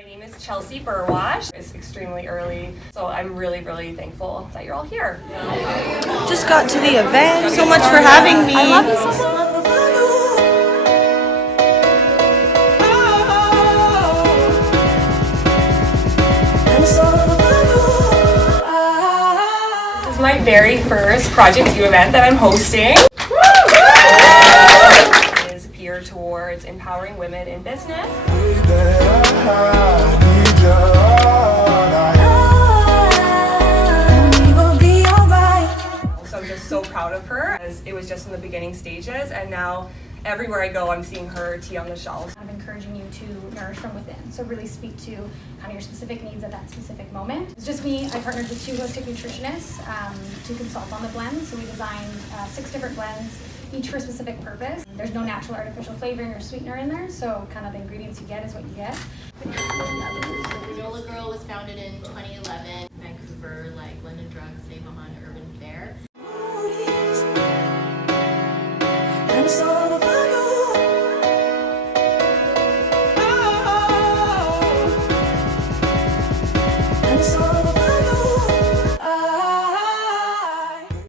My name is Chelsea Burwash. It's extremely early, so I'm really, really thankful that you're all here. Just got to the event. So much for having me. I love you so much. This is my very first Project U event that I'm hosting. It is geared towards empowering women in business. So I'm just so proud of her, as it was just in the beginning stages, and now everywhere I go I'm seeing her tea on the shelf. I'm encouraging you to nourish from within, so really speak to kind of your specific needs at that specific moment. It's just me. I partnered with 2 holistic nutritionists to consult on the blends, so we designed 6 different blends, each for a specific purpose. There's no natural artificial flavoring or sweetener in there, so kind of the ingredients you get is what you get.